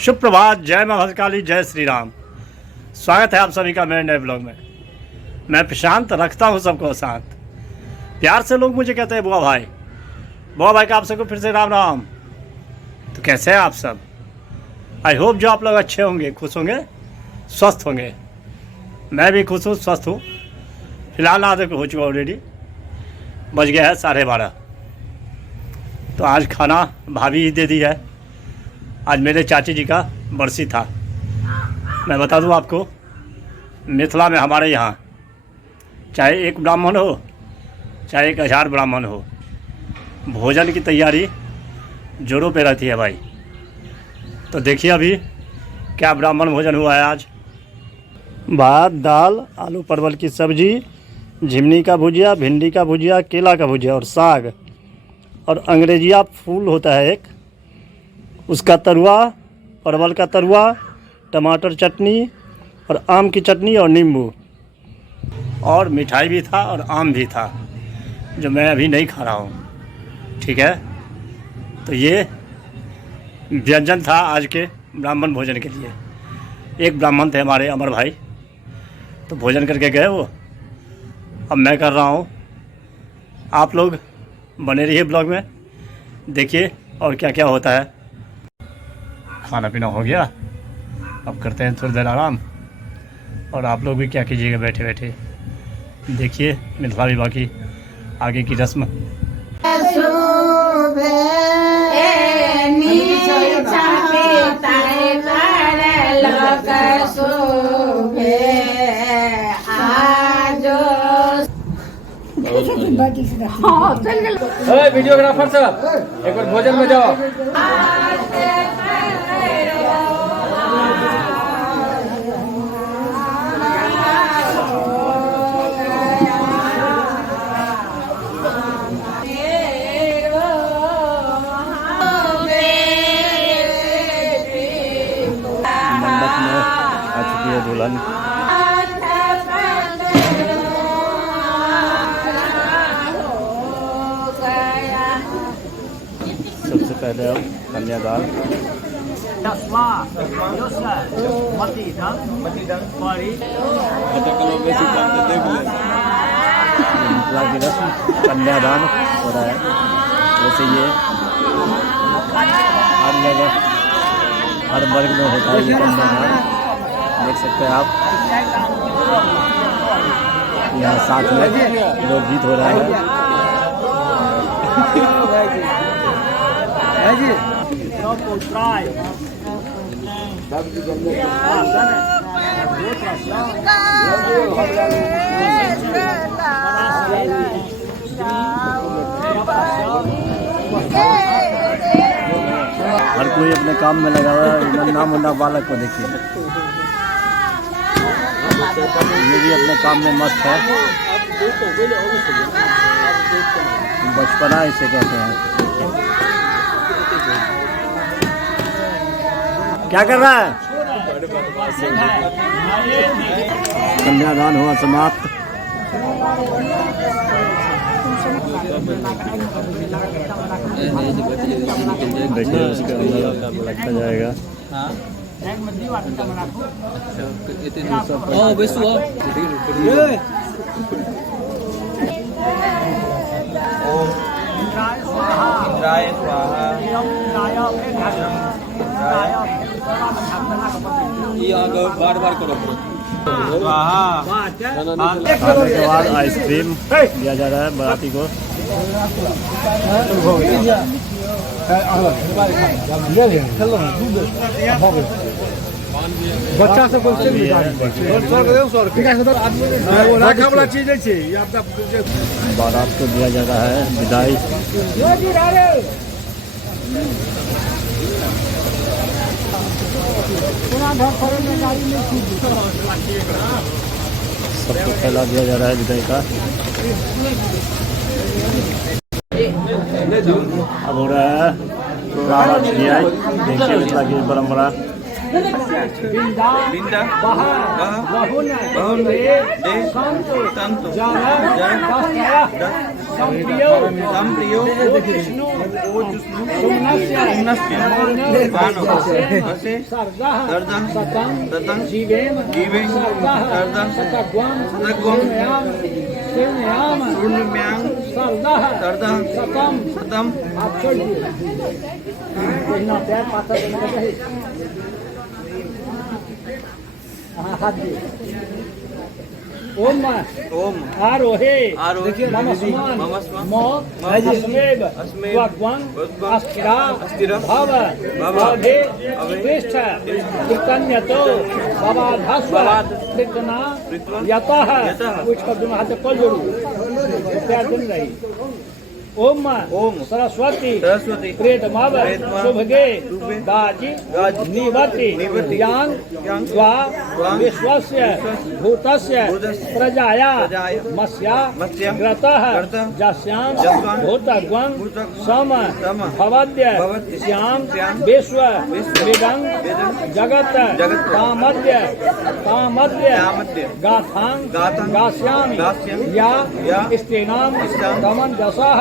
शुभ प्रभात, जय मां भद्रकाली, जय श्री राम। स्वागत है आप सभी का मेरे नए ब्लॉग में। मैं प्रशांत रखता हूँ सबको शांत। प्यार से लोग मुझे कहते हैं बुआ भाई का आप सबको फिर से राम राम। तो कैसे हैं आप सब? आई होप जो आप लोग अच्छे होंगे, खुश होंगे, स्वस्थ होंगे। मैं भी खुश हूँ, स्वस्थ हूँ। फिलहाल आधे को हो चुका ऑलरेडी, बज गया है 12:30। तो आज खाना भाभी ही दे दी है। आज मेरे चाची जी का बरसी था। मैं बता दूं आपको, मिथिला में हमारे यहाँ चाहे एक ब्राह्मण हो चाहे 1000 ब्राह्मण हो, भोजन की तैयारी जोरों पे रहती है भाई। तो देखिए अभी क्या ब्राह्मण भोजन हुआ है आज। भात, दाल, आलू परवल की सब्जी, झिमनी का भुजिया, भिंडी का भुजिया, केला का भुजिया और साग, और अंग्रेजिया फूल होता है एक, उसका तरुआ, परवल का तरुआ, टमाटर चटनी और आम की चटनी और नींबू, और मिठाई भी था और आम भी था जो मैं अभी नहीं खा रहा हूँ। ठीक है, तो ये व्यंजन था आज के ब्राह्मण भोजन के लिए। एक ब्राह्मण थे हमारे अमर भाई, तो भोजन करके गए वो। अब मैं कर रहा हूँ। आप लोग बने रहिए ब्लॉग में, देखिए और क्या क्या होता है। खाना पीना हो गया, अब करते हैं थोड़ी देर आराम। और आप लोग भी क्या कीजिएगा बैठे बैठे, देखिए मिथिला विवाह की आगे की रस्म। वीडियोग्राफर साहब एक बार भोजन में जाओ। मंडप में आ चुकी है दुल्हन। सबसे पहले अब कन्यादान। मिथिला की रस्म कन्यादान हो रहा है। वैसे ये हर जगह हर वर्ग में होता है ये कन्यादान। देख सकते हैं आप, यहाँ साथ में लोकगीत हो रहा है। हर कोई अपने काम में लगा हुआ है। नन्हा मुन्ना बालक को देखिए, ये भी अपने काम में मस्त है। बचपना इसे कहते हैं। क्या कर रहा है? कन्यादान हुआ समाप्त। देखिए उसके अंदर लगता जाएगा। बार करो। खाने के बाद आइसक्रीम दिया जा रहा है बाराती को। बच्चा सब बारात को दिया जा रहा है विदाई। सबको फैला दिया जा रहा है विदाई का। अब हो रहा है देखिए मिथिला की परंपरा। संप्रियो विष्णु सुमनस्य भानो असे सर्दं सतं जीवेम सर्दं सतग्वं शून्याम सर्दः सतम आप छोड़ दीजिए पैर पाता देना चाहिए हाथ दिए ओम आरोहे मम स्मन अस्मेव त्वं अस्थिरा भव भवे पृष्ठ कृतन्यतो भवाधस्व कृतना यतः कुछ का दोनों हाथ खोल जोड़ो पैर बन रही ओम सरस्वती प्रेतमाव शुभगे गाजी निवति ज्ञान द्वा विश्वस्य भूतस्य प्रजाया मस्या ग्रतः जस्यां भूतग्वं सम भवद्य श्याम विश्व विदं जगत तामद्य गाथां गास्यामि या स्त्रीणां तमन दशः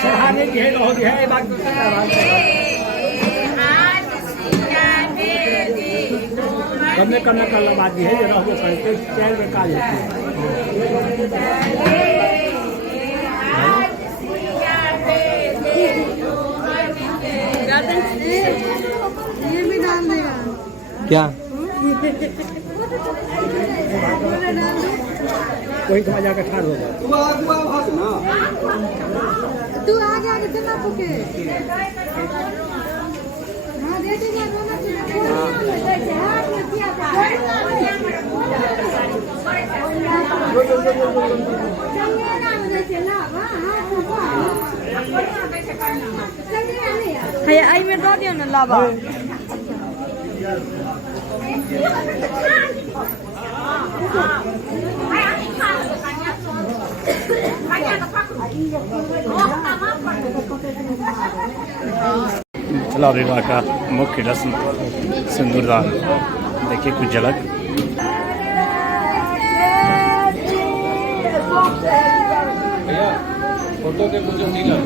सरहाने की है होगी है बाकी हमने करना कर लगा दी है जरा वो करके चैन में काज होती है ये भी डाल देगा क्या कोई तो जाकर ठाड़ होगा तू आगे आगे चला पुके हां दे दे ना दोनों चीज हाथ में किया है आई में दो दियो ना लावा मिथिला विवाह का मुख्य रस्म सिंदूरदान देखिए कुछ झलक। फोटो के कुछ नीला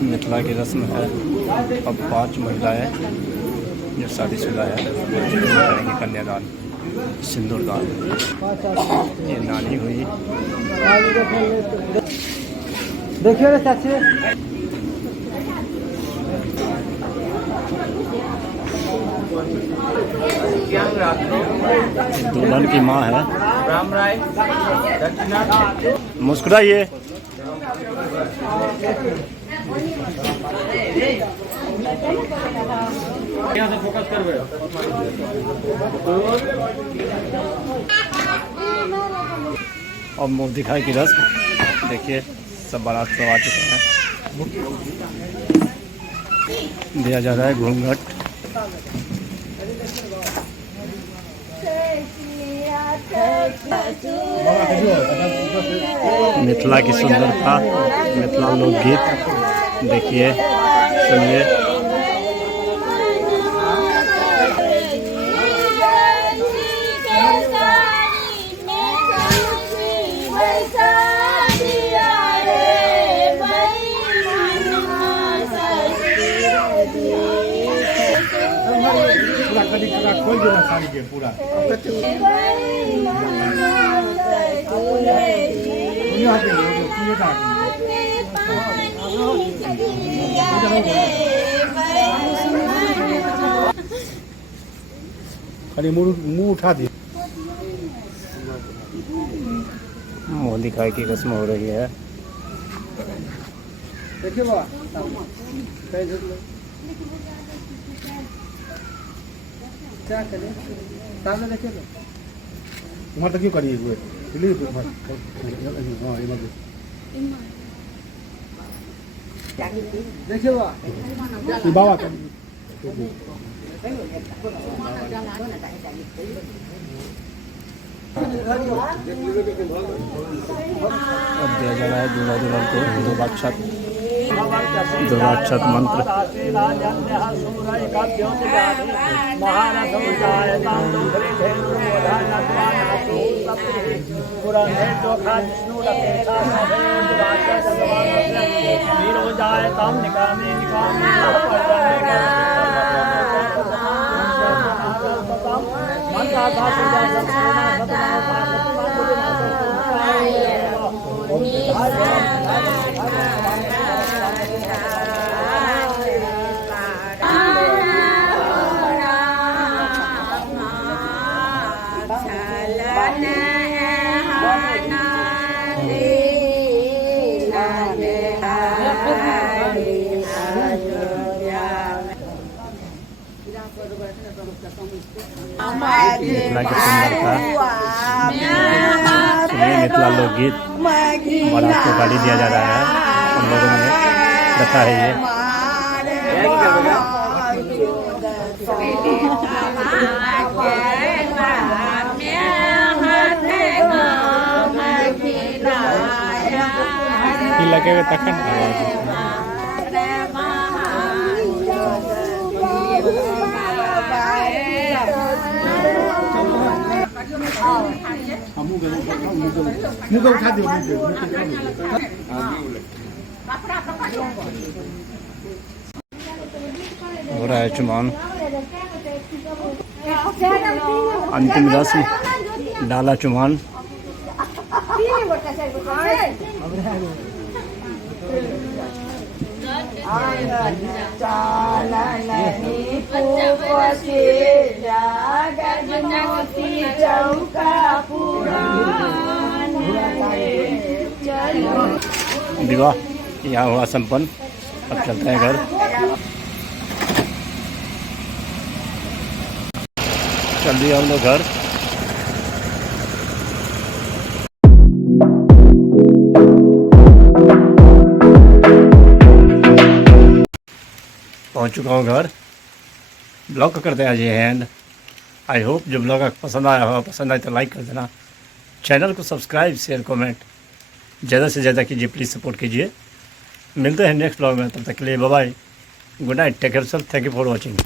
मिथिला की रस्म है। अब 5 महिलाएं जो शादीशुदा है करेंगी कन्यादान सिंदूरदान। ये नानी हुई देखिए रे चाची दुल्हन की माँ है। राम राय मुस्कुराइए। यहाँ से फोकस कर बेटा। और मुँह दिखाई की रस्म देखिए सब बारात सब आ चुके हैं। दिया जा रहा है घूंघट। मिथिला की सुंदरता, मिथिला लोकगीत देखिए, सुनिए। पूरा कड़ी कड़ा खोल देना साड़ी के पूरा खाली मुंह उठा दिए। मोदी खाए की कसम हो रही है। देखिए बाबा क्या करें सामने देखिए तो वहाँ तक क्यों करिए हुए देखिए बाबा अब दिया जा रहा है दूल्हा दुल्हन को दुर्वाक्षत मंत्र। मिथिला की सुंदरता, सुनिए मिथिला लोकगीत। बारात को गाड़ी दिया जा रहा है, हम लोगों में प्रथा है ये। लगे हुए तखन मुँह को उठा दियो हो रहा है चुमान। अंतिम रस्म, डाला चुमान। विवाह यहाँ हुआ संपन्न। अब चलते हैं घर। चल दिए हम लोग घर। पहुंच चुका हूँ घर। ब्लॉग को करते हैं आज ये एंड। आई होप जो ब्लॉग पसंद आया हो, पसंद आए तो लाइक कर देना, चैनल को सब्सक्राइब शेयर कमेंट ज़्यादा से ज़्यादा कीजिए, प्लीज़ सपोर्ट कीजिए। मिलते हैं नेक्स्ट ब्लॉग में, तब तक के लिए bye bye, good night, take care, thank you for watching.